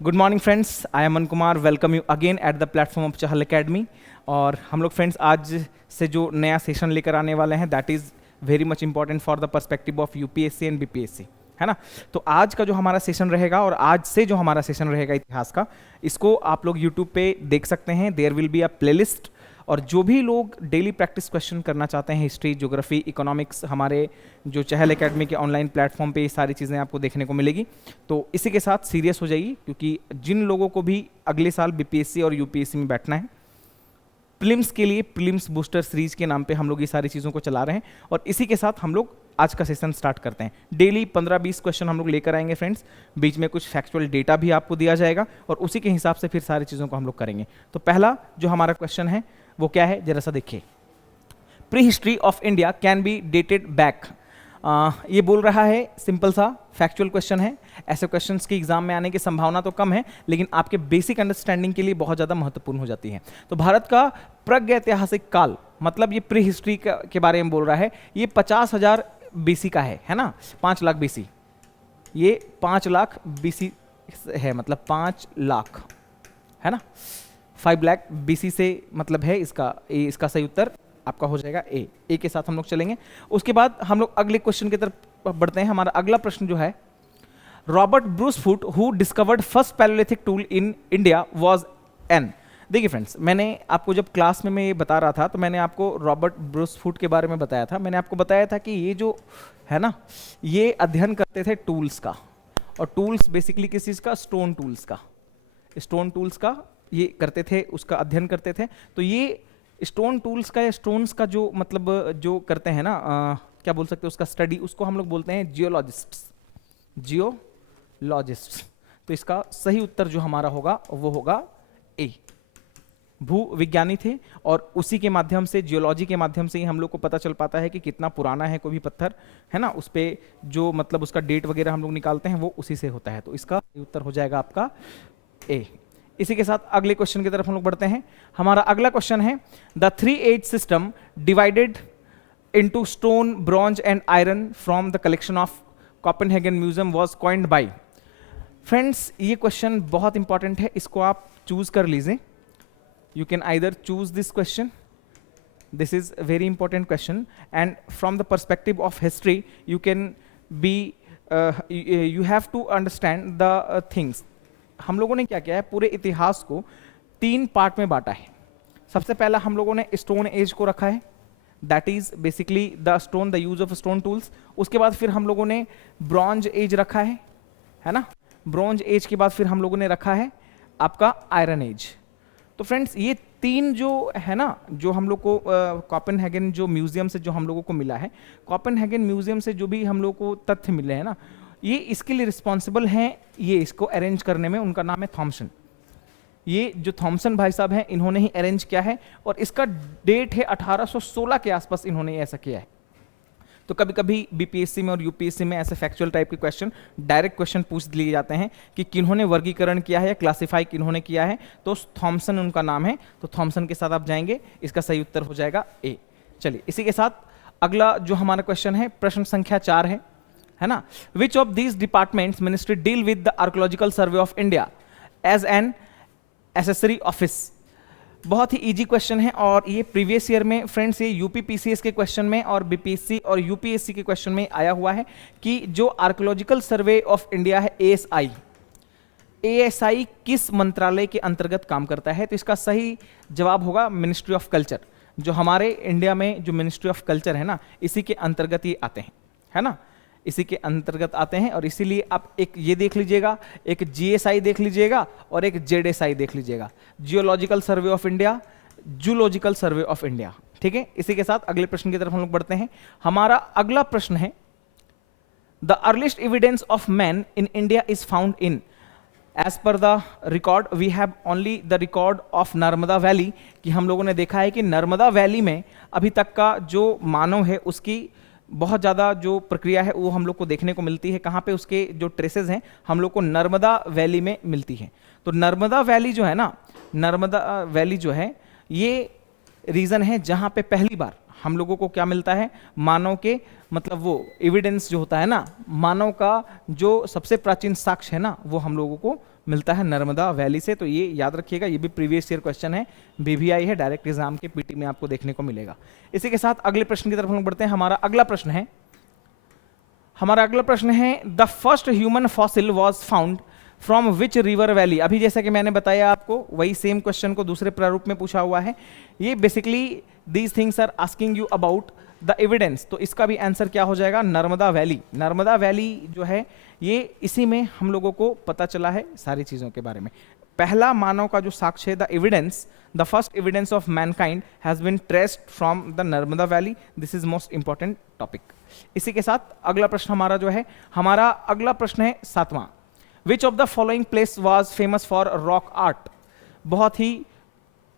Good morning friends, I am Man Kumar. Welcome you again at the platform of Chahal academy. और हम लोग friends आज से जो नया सेशन लेकर आने वाले हैं that is very much important for the perspective of UPSC and BPSC, है ना। तो आज का जो हमारा सेशन रहेगा और आज से जो हमारा सेशन रहेगा इतिहास का, इसको आप लोग यूट्यूब पे देख सकते हैं। There will be a playlist, और जो भी लोग डेली प्रैक्टिस क्वेश्चन करना चाहते हैं, हिस्ट्री, ज्योग्राफी, इकोनॉमिक्स, हमारे जो चहल एकेडमी के ऑनलाइन प्लेटफॉर्म पे ये सारी चीज़ें आपको देखने को मिलेगी। तो इसी के साथ सीरियस हो जाइए, क्योंकि जिन लोगों को भी अगले साल बीपीएससी और यूपीएससी में बैठना है, प्रीलिम्स के लिए प्रीलिम्स बूस्टर सीरीज के नाम पे हम लोग ये सारी चीज़ों को चला रहे हैं। और इसी के साथ हम लोग आज का सेशन स्टार्ट करते हैं। डेली 15-20 क्वेश्चन हम लोग लेकर आएंगे फ्रेंड्स। बीच में कुछ फैक्चुअल डेटा भी आपको दिया जाएगा और उसी के हिसाब से फिर सारी चीज़ों को हम लोग करेंगे। तो पहला जो हमारा क्वेश्चन है वो क्या है, जरा सा देखिए। Pre history of India can be dated back. ये बोल रहा है, सिंपल सा फैक्चुअल क्वेश्चन है। ऐसे क्वेश्चंस की एग्जाम में आने की संभावना तो कम है, लेकिन आपके बेसिक अंडरस्टैंडिंग के लिए बहुत ज़्यादा महत्वपूर्ण हो जाती है। तो भारत का प्रागैतिहासिक काल, मतलब ये प्री हिस्ट्री के बारे में बोल रहा है, ये 50,000 बीसी का है ना। 5 लाख बीसी, ये 5 लाख बीसी है, मतलब 5 लाख, है ना। 5 लाख बीसी से मतलब है इसका सही उत्तर आपका हो जाएगा ए के साथ हम लोग चलेंगे। उसके बाद हम लोग अगले क्वेश्चन की तरफ बढ़ते हैं। हमारा अगला प्रश्न जो है, Robert Bruce Foote who discovered first Palaeolithic tool in India was an. देखिए फ्रेंड्स, मैंने आपको जब क्लास में मैं ये बता रहा था तो मैंने आपको रॉबर्ट ब्रूस फूट के बारे में बताया था। मैंने आपको बताया था कि ये जो है ना, ये अध्ययन करते थे टूल्स का। और टूल्स बेसिकली किस चीज़ का? स्टोन टूल्स का। स्टोन टूल्स का ये करते थे, उसका अध्ययन करते थे। तो ये स्टोन टूल्स का या स्टोन्स का जो मतलब जो करते हैं ना, क्या बोल सकते हैं उसका स्टडी, उसको हम लोग बोलते हैं जियोलॉजिस्ट्स। जियोलॉजिस्ट्स। तो इसका सही उत्तर जो हमारा होगा वो होगा ए। भू विज्ञानी थे, और उसी के माध्यम से, जियोलॉजी के माध्यम से ही हम लोग को पता चल पाता है कि कितना पुराना है कोई भी पत्थर, है ना। उस पर जो मतलब उसका डेट वगैरह हम लोग निकालते हैं वो उसी से होता है। तो इसका सही उत्तर हो जाएगा आपका ए। इसी के साथ अगले क्वेश्चन की तरफ हम लोग बढ़ते हैं। हमारा अगला क्वेश्चन है, the 3 age system divided into stone, bronze and iron from the collection of Copenhagen museum was coined by. Friends, ये क्वेश्चन बहुत इंपॉर्टेंट है, इसको आप चूज कर लीजिए। You can either choose this question, this is a very important question, and from the perspective of history you can be you have to understand the things। हम लोगों ने क्या किया है, पूरे इतिहास को 3 पार्ट में बांटा है। सबसे पहला हम लोगों ने स्टोन एज को रखा है, that is basically the stone, the use of stone tools. उसके बाद फिर हम लोगों ने ब्रॉन्ज एज रखा है ना। ब्रॉन्ज एज के बाद फिर हम लोगों ने रखा है आपका आयरन एज। तो फ्रेंड्स, ये 3 जो है ना, जो हम लोग को कोपेनहेगन जो म्यूजियम से जो हम लोगों को मिला है, कोपेनहेगन म्यूजियम से जो भी हम लोग को तथ्य मिले हैं ना, ये इसके लिए रिस्पॉन्सिबल हैं, ये इसको अरेंज करने में, उनका नाम है थॉमसन। ये जो थॉमसन भाई साहब हैं, इन्होंने ही अरेंज किया है, और इसका डेट है 1816 के आसपास इन्होंने ऐसा किया है। तो कभी कभी बीपीएससी में और यूपीएससी में ऐसे फैक्चुअल टाइप के क्वेश्चन, डायरेक्ट क्वेश्चन पूछ लिए जाते हैं कि किन्होंने वर्गीकरण किया है या क्लासिफाई किन्होंने किया है, तो थॉमसन उनका नाम है। तो थॉमसन के साथ आप जाएंगे, इसका सही उत्तर हो जाएगा ए। चलिए, इसी के साथ अगला जो हमारा क्वेश्चन है, प्रश्न संख्या 4 है ना। Which of these departments ministry deal with the archaeological survey of India as an accessory office. बहुत ही इजी क्वेश्चन है, और ये प्रीवियस ईयर में फ्रेंड्स, ये यूपी पीसीएस के क्वेश्चन में और बीपीएससी और यूपीएससी के क्वेश्चन में आया हुआ है कि जो आर्कोलॉजिकल सर्वे ऑफ इंडिया है, एएसआई किस मंत्रालय के अंतर्गत काम करता है। तो इसका सही जवाब होगा मिनिस्ट्री ऑफ कल्चर। जो हमारे इंडिया में जो मिनिस्ट्री ऑफ कल्चर है ना, इसी के अंतर्गत ये आते हैं, है ना, इसी के अंतर्गत आते हैं। और इसीलिए आप एक ये देख लीजिएगा, एक जीएसआई देख लीजिएगा और एक जेडएसआई देख लीजिएगा, geological survey of India, zoological survey of India. ठीक है, इसी के साथ अगले प्रश्न की तरफ हम लोग बढ़ते हैं। हमारा अगला प्रश्न है, the earliest evidence of man in India is found in. As per the record we have only the record of Narmada valley. कि हम लोगों ने देखा है कि नर्मदा वैली में अभी तक का जो मानव है, उसकी बहुत ज़्यादा जो प्रक्रिया है वो हम लोग को देखने को मिलती है। कहाँ पे उसके जो ट्रेसेस हैं हम लोग को नर्मदा वैली में मिलती है। तो नर्मदा वैली जो है ना, नर्मदा वैली जो है, ये रीजन है जहाँ पे पहली बार हम लोगों को क्या मिलता है, मानव के मतलब वो एविडेंस जो होता है ना, मानव का जो सबसे प्राचीन साक्ष्य है ना, वो हम लोगों को मिलता है नर्मदा वैली से। तो ये याद रखिएगा, ये भी प्रीवियस ईयर क्वेश्चन है, बीबीआई है, डायरेक्ट एग्जाम के पीटी में आपको देखने को मिलेगा। इसी के साथ अगले प्रश्न की तरफ हम बढ़ते हैं। हमारा अगला प्रश्न है the first human fossil was found from which river valley. अभी जैसा कि मैंने बताया आपको, वही सेम क्वेश्चन को दूसरे प्रारूप में पूछा हुआ है। ये basically these things are asking you about the evidence. तो इसका भी आंसर क्या हो जाएगा? नर्मदा वैली। नर्मदा वैली जो है ये इसी में हम लोगों को पता चला है सारी चीजों के बारे में। पहला मानव का जो साक्ष्य है, the evidence, the first evidence of mankind has been traced from the Narmada valley. This is most important topic. इसी के साथ अगला प्रश्न हमारा जो है, हमारा अगला प्रश्न है 7वां। Which of the following place was famous for rock art. बहुत ही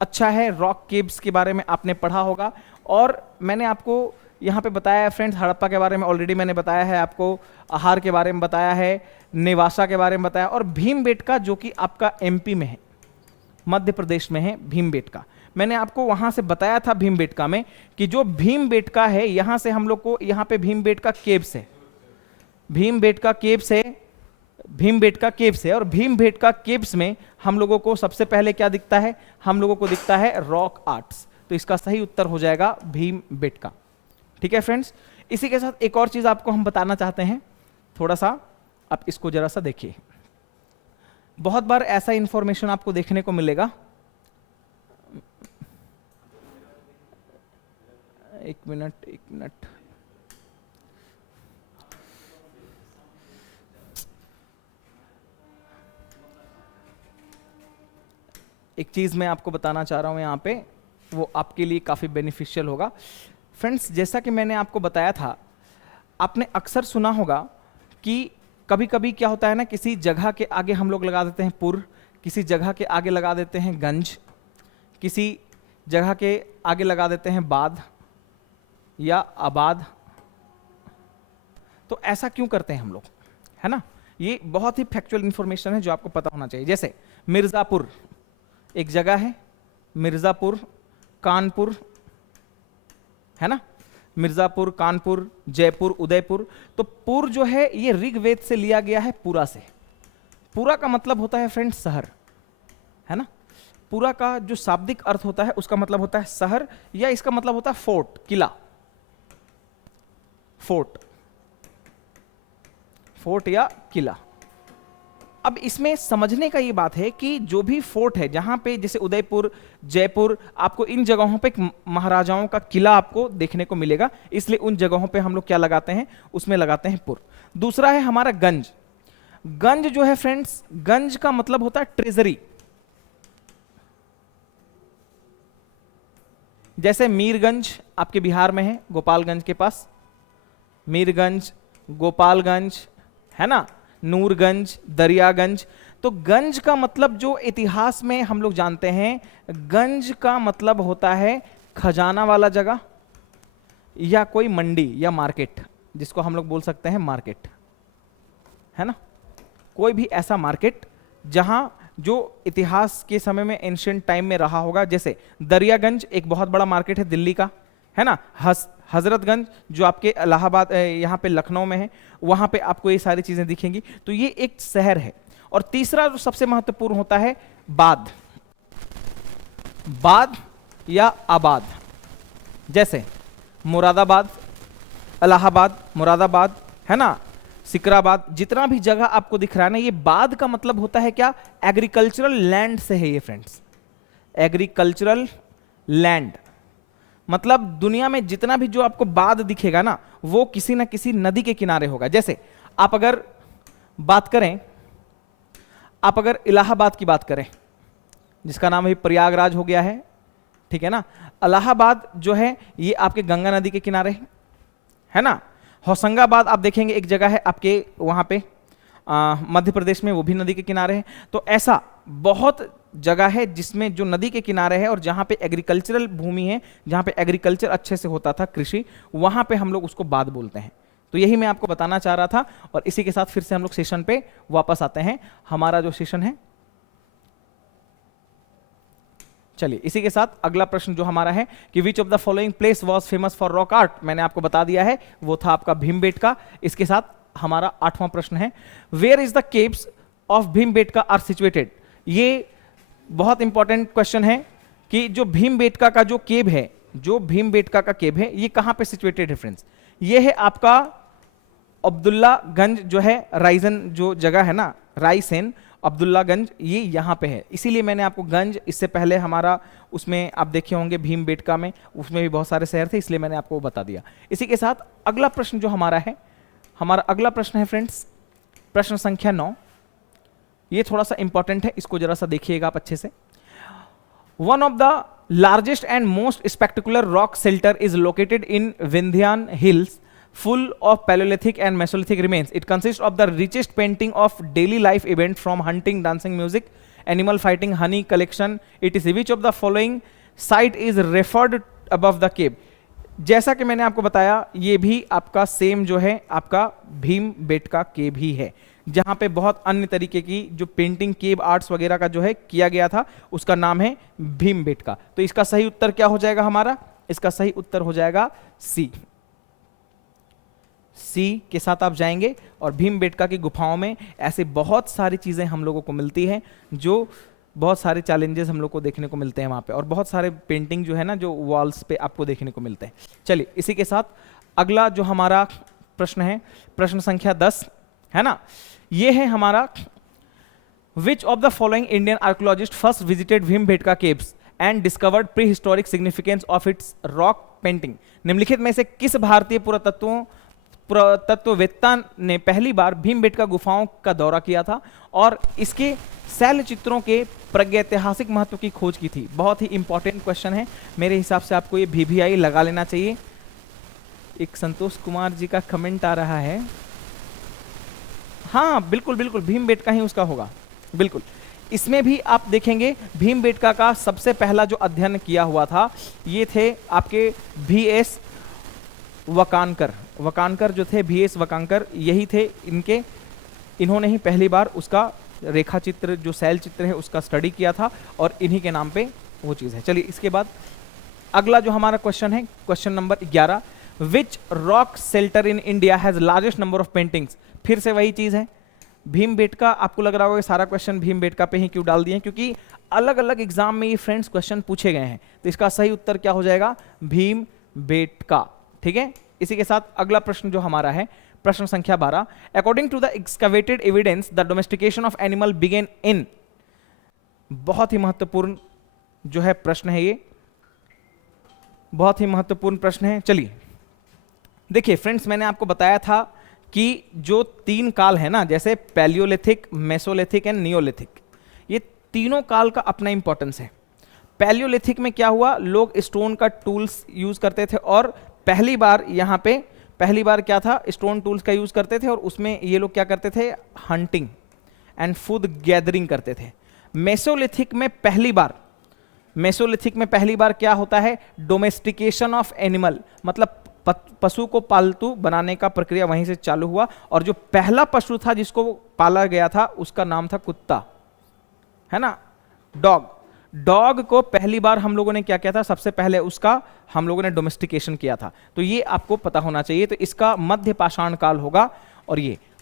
अच्छा है, रॉक केव्स के बारे में आपने पढ़ा होगा। और मैंने आपको यहाँ पे बताया है फ्रेंड्स, हड़प्पा के बारे में ऑलरेडी मैंने बताया है आपको, आहार के बारे में बताया है, नेवासा के बारे में बताया, और भीमबेटका जो कि आपका एमपी में है, मध्य प्रदेश में है भीमबेटका। मैंने आपको वहां से बताया था भीमबेटका में कि जो भीमबेटका है, यहां से हम लोग को, यहाँ पे भीमबेटका केव्स है, भीमबेटका केव्स है, भीमबेटका केव्स है। और भीमबेटका केव्स में हम लोगों को सबसे पहले क्या दिखता है? हम लोगों को दिखता है रॉक आर्ट्स। तो इसका सही उत्तर हो जाएगा भीमबेटका। ठीक है फ्रेंड्स। इसी के साथ एक और चीज आपको हम बताना चाहते हैं, थोड़ा सा आप इसको जरा सा देखिए। बहुत बार ऐसा इंफॉर्मेशन आपको देखने को मिलेगा, एक मिनट, एक चीज मैं आपको बताना चाह रहा हूं यहाँ पे, वो आपके लिए काफी बेनिफिशियल होगा। फ्रेंड्स, जैसा कि मैंने आपको बताया था, आपने अक्सर सुना होगा कि कभी कभी क्या होता है ना, किसी जगह के आगे हम लोग लगा देते हैं पुर, किसी जगह के आगे लगा देते हैं गंज, किसी जगह के आगे लगा देते हैं बाद या आबाद। तो ऐसा क्यों करते हैं हम लोग, है ना? ये बहुत ही फैक्चुअल इंफॉर्मेशन है जो आपको पता होना चाहिए। जैसे मिर्जापुर एक जगह है, मिर्जापुर, कानपुर, है ना, मिर्जापुर, कानपुर, जयपुर, उदयपुर। तो पुर जो है ये ऋग्वेद से लिया गया है, पुरा से। पुरा का मतलब होता है फ्रेंड्स शहर, है ना। पुरा का जो शाब्दिक अर्थ होता है उसका मतलब होता है शहर, या इसका मतलब होता है फोर्ट, किला, फोर्ट, फोर्ट या किला। अब इसमें समझने का ये बात है कि जो भी फोर्ट है, जहां पे जैसे उदयपुर, जयपुर, आपको इन जगहों पे महाराजाओं का किला आपको देखने को मिलेगा, इसलिए उन जगहों पे हम लोग क्या लगाते हैं, उसमें लगाते हैं पुर। दूसरा है हमारा गंज। गंज जो है फ्रेंड्स, गंज का मतलब होता है ट्रेजरी। जैसे मीरगंज आपके बिहार में है, गोपालगंज के पास, मीरगंज, गोपालगंज, है ना, नूरगंज, दरियागंज। तो गंज का मतलब जो इतिहास में हम लोग जानते हैं, गंज का मतलब होता है खजाना वाला जगह या कोई मंडी या मार्केट, जिसको हम लोग बोल सकते हैं मार्केट, है ना। कोई भी ऐसा मार्केट जहां जो इतिहास के समय में एंशिएंट टाइम में रहा होगा। जैसे दरियागंज एक बहुत बड़ा मार्केट है दिल्ली का, है ना। हजरतगंज जो आपके इलाहाबाद, यहाँ पे लखनऊ में है, वहां पे आपको ये सारी चीजें दिखेंगी। तो ये एक शहर है। और तीसरा जो सबसे महत्वपूर्ण होता है बाद, बाद या आबाद। जैसे मुरादाबाद, इलाहाबाद, मुरादाबाद, है ना, सिकराबाद, जितना भी जगह आपको दिख रहा है ना, ये बाद का मतलब होता है क्या, एग्रीकल्चरल लैंड से है ये फ्रेंड्स। एग्रीकल्चरल लैंड मतलब दुनिया में जितना भी जो आपको बाद दिखेगा ना, वो किसी ना किसी नदी के किनारे होगा। जैसे आप अगर बात करें, आप अगर इलाहाबाद की बात करें, जिसका नाम है प्रयागराज हो गया है, ठीक है ना। इलाहाबाद जो है ये आपके गंगा नदी के किनारे है ना। होशंगाबाद आप देखेंगे एक जगह है आपके वहां पे मध्य प्रदेश में, वो भी नदी के किनारे है। तो ऐसा बहुत जगह है जिसमें जो नदी के किनारे है और जहां पे एग्रीकल्चरल भूमि है, जहां पे एग्रीकल्चर अच्छे से होता था, कृषि, वहां पे हम लोग उसको बाद बोलते हैं। तो यही मैं आपको बताना चाह रहा था। और इसी के साथ फिर से हम लोग सेशन पे वापस आते हैं। हमारा जो सेशन है, चलिए इसी के साथ अगला प्रश्न जो हमारा है कि विच of the following place was famous for rock art, मैंने आपको बता दिया है, वो था आपका भीमबेटका। इसके साथ हमारा 8वां प्रश्न है, where is the caves of Bhimbetka are situated? ये बहुत इंपॉर्टेंट क्वेश्चन है कि जो भीमबेटका का जो केव है, जो भीमबेटका का केव है, ये कहां पे सिचुएटेड है फ्रेंड्स? ये है आपका अब्दुल्लागंज जो है, राइजन जो जगह है ना, रायसेन अब्दुल्लागंज, ये यहाँ पे है। इसीलिए मैंने आपको गंज, इससे पहले हमारा उसमें आप देखे होंगे भीमबेटका में, उसमें भी बहुत सारे शहर थे, इसलिए मैंने आपको बता दिया। इसी के साथ अगला प्रश्न जो हमारा है, हमारा अगला प्रश्न है फ्रेंड्स प्रश्न संख्या 9। ये थोड़ा सा इंपॉर्टेंट है, इसको जरा सा देखिएगा आप अच्छे से। One of the largest and most spectacular rock shelter is located in Vindhyan hills, full of Paleolithic and Mesolithic remains. It consists of the richest painting of daily life events from hunting, dancing, music, animal fighting, honey collection. It is which of the following site is referred above the cave? जैसा कि मैंने आपको बताया, ये भी आपका same जो है आपका भीमबेटका केव ही है, जहां पे बहुत अन्य तरीके की जो पेंटिंग, केव आर्ट्स वगैरह का जो है किया गया था, उसका नाम है भीमबेटका। तो इसका सही उत्तर क्या हो जाएगा हमारा? इसका सही उत्तर हो जाएगा सी। सी के साथ आप जाएंगे और भीमबेटका की गुफाओं में ऐसे बहुत सारी चीजें हम लोगों को मिलती हैं, जो बहुत सारे चैलेंजेस हम लोग को देखने को मिलते हैं वहां पे, और बहुत सारे पेंटिंग जो है ना, जो वॉल्स पे आपको देखने को मिलते हैं। चलिए इसी के साथ अगला जो हमारा प्रश्न है, प्रश्न संख्या 10 है ना, ये है हमारा, विच of the following Indian archaeologist first visited Bhimbetka caves and discovered pre historic significance of its rock painting? निम्नलिखित में से किस भारतीय पुरातत्ववेत्ता ने पहली बार भीमबेटका गुफाओं का दौरा किया था और इसके शैल चित्रों के प्रागैतिहासिक महत्व की खोज की थी? बहुत ही इंपॉर्टेंट क्वेश्चन है, मेरे हिसाब से आपको ये VVI लगा लेना चाहिए। एक संतोष कुमार जी का कमेंट आ रहा है, हाँ बिल्कुल बिल्कुल भीमबेटका ही उसका होगा, बिल्कुल। इसमें भी आप देखेंगे भीमबेटका का सबसे पहला जो अध्ययन किया हुआ था, ये थे आपके VS वकानकर जो थे, VS वकानकर, यही थे इन्होंने ही पहली बार उसका रेखा चित्र, जो शैल चित्र है, उसका स्टडी किया था, और इन्हीं के नाम पे वो चीज़ है। चलिए इसके बाद अगला जो हमारा क्वेश्चन है, question number 11, which rock shelter in India has largest number of paintings? फिर से वही चीज़ है, भीमबेटका। आपको लग रहा होगा सारा क्वेश्चन भीमबेटका पे ही क्यों डाल दिए, क्योंकि अलग अलग एग्जाम में ये फ्रेंड्स क्वेश्चन पूछे गए हैं। तो इसका सही उत्तर क्या हो जाएगा? भीमबेटका। ठीक है, इसी के साथ अगला प्रश्न जो हमारा है, प्रश्न संख्या 12, according to the excavated evidence the domestication of animal began in? बहुत ही महत्वपूर्ण जो है प्रश्न है ये, बहुत ही महत्वपूर्ण प्रश्न है। चलिए देखिए फ्रेंड्स, मैंने आपको बताया था कि जो 3 काल है ना, जैसे पैलियोलिथिक, मेसोलिथिक एंड नियोलिथिक, ये तीनों काल का अपना इंपॉर्टेंस है। पैलियोलिथिक में क्या हुआ, लोग स्टोन का टूल्स यूज करते थे, और पहली बार क्या था, स्टोन टूल्स का यूज करते थे, और उसमें ये लोग क्या करते थे, हंटिंग एंड फूड गैदरिंग करते थे। मेसोलिथिक में पहली बार क्या होता है, डोमेस्टिकेशन ऑफ एनिमल, मतलब पशु को पालतू बनाने का प्रक्रिया वहीं से चालू हुआ, और जो पहला पशु था जिसको पाला गया था उसका नाम था कुत्ता, है ना, डॉग को पहली बार हम लोगों ने क्या किया था, सबसे पहले उसका हम लोगों ने डोमेस्टिकेशन किया था। तो ये आपको पता होना चाहिए। तो इसका मध्य पाषाण काल होगा,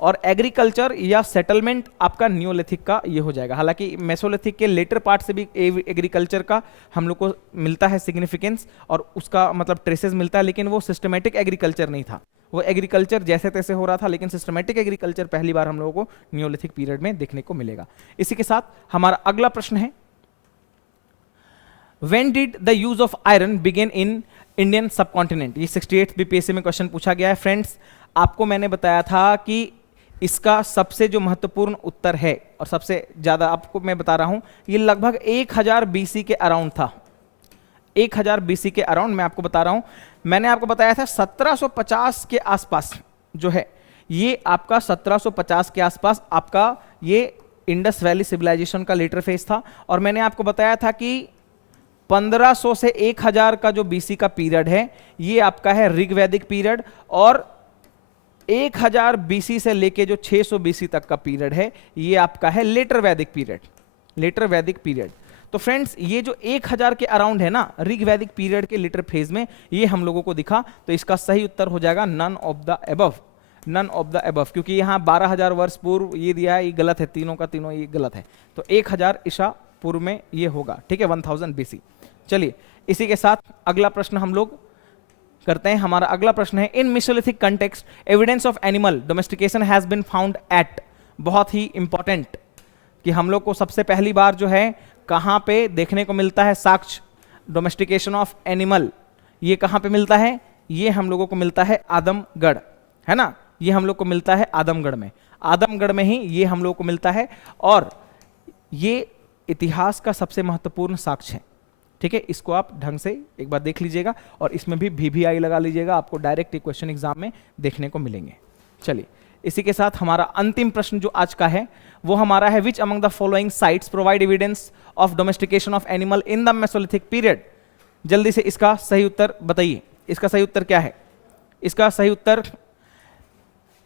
और एग्रीकल्चर या सेटलमेंट आपका नियोलिथिक का ये हो जाएगा। हालांकि मेसोलिथिक के लेटर पार्ट से भी एग्रीकल्चर का हम लोग को मिलता है सिग्निफिकेंस, और उसका मतलब ट्रेसेस मिलता है, लेकिन वो सिस्टमेटिक एग्रीकल्चर नहीं था, वो एग्रीकल्चर जैसे तैसे हो रहा था, लेकिन सिस्टमेटिक एग्रीकल्चर पहली बार हम लोगों को नियोलिथिक पीरियड में देखने को मिलेगा। इसी के साथ हमारा अगला प्रश्न है, When did the use of iron begin in Indian subcontinent? ये 68th BPSC में क्वेश्चन पूछा गया है फ्रेंड्स। आपको मैंने बताया था कि इसका सबसे जो महत्वपूर्ण उत्तर है, और सबसे ज्यादा आपको मैं बता रहा हूं, ये लगभग 1000 BC के अराउंड था। 1000 BC के अराउंड मैं आपको बता रहा हूं। मैंने आपको बताया था 1750 के आसपास जो है, ये आपका 1750 के आसपास आपका ये इंडस वैली सिविलाइजेशन का लेटर फेज था। और मैंने आपको बताया था कि 1500 से 1000 का जो BC का पीरियड है, ये आपका है ऋग्वैदिक पीरियड, और 1000 BC से लेके जो 600 BC तक का पीरियड है, ये आपका है लेटर वैदिक पीरियड। तो फ्रेंड्स, ये जो 1000 के अराउंड है ना, ऋग्वैदिक पीरियड के लेटर फेज में, ये हम लोगों को दिखा। तो इसका सही उत्तर हो जाएगा none of the above. None of the above, क्योंकि यहाँ 12,000 वर्ष पूर्व ये दिया है, ये गलत है, तीनों का तीनों ये गलत है, तो 1000 ईसा पूर्व में ये होगा, ठीक है, 1000 BC। चलिए इसी के साथ अगला प्रश्न हम लोग करते हैं। हमारा अगला प्रश्न है, in Mesolithic context evidence of animal domestication has been found at, बहुत ही इंपॉर्टेंट कि हम लोग को सबसे पहली बार जो है कहां पे देखने को मिलता है साक्ष्य डोमेस्टिकेशन ऑफ एनिमल, ये कहां पे मिलता है, ये हम लोगों को मिलता है आदमगढ़, है ना, ये हम लोग को मिलता है आदमगढ़ में, आदमगढ़ में ही ये हम लोग को मिलता है, और ये इतिहास का सबसे महत्वपूर्ण साक्ष्य है, ठीक है, इसको आप ढंग से एक बार देख लीजिएगा और इसमें भी VVI लगा लीजिएगा, आपको डायरेक्ट क्वेश्चन एग्जाम में देखने को मिलेंगे। चलिए इसी के साथ हमारा अंतिम प्रश्न जो आज का है वो हमारा है, which among the following sites provide evidence of domestication of animal in the Mesolithic period. जल्दी से इसका सही उत्तर बताइए, इसका सही उत्तर क्या है, इसका सही उत्तर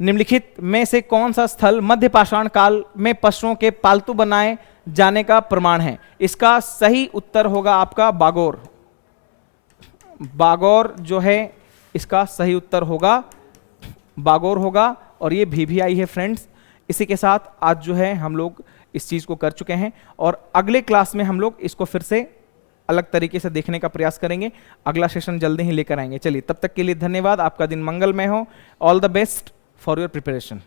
निम्नलिखित में से कौन सा स्थल मध्य पाषाण काल में पशुओं के पालतू बनाए जाने का प्रमाण है। इसका सही उत्तर होगा आपका बागोर, बागोर जो है इसका सही उत्तर होगा बागोर होगा, और ये VVI है फ्रेंड्स। इसी के साथ आज जो है हम लोग इस चीज को कर चुके हैं और अगले क्लास में हम लोग इसको फिर से अलग तरीके से देखने का प्रयास करेंगे, अगला सेशन जल्दी ही लेकर आएंगे। चलिए तब तक के लिए धन्यवाद, आपका दिन मंगलमय हो, all the best for your preparation.